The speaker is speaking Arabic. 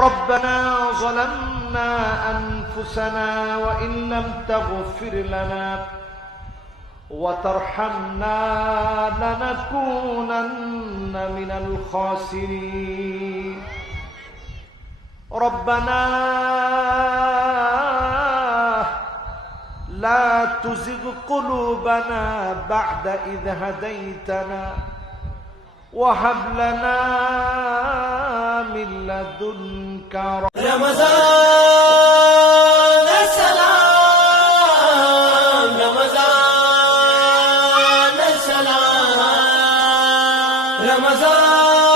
ربنا ظلمنا أنفسنا وإن لم تغفر لنا وترحمنا لنكونن من الخاسرين ربنا لا تزغ قلوبنا بعد إذ هديتنا وهب لنا من لدنك رمضان السلام رمضان السلام رمضان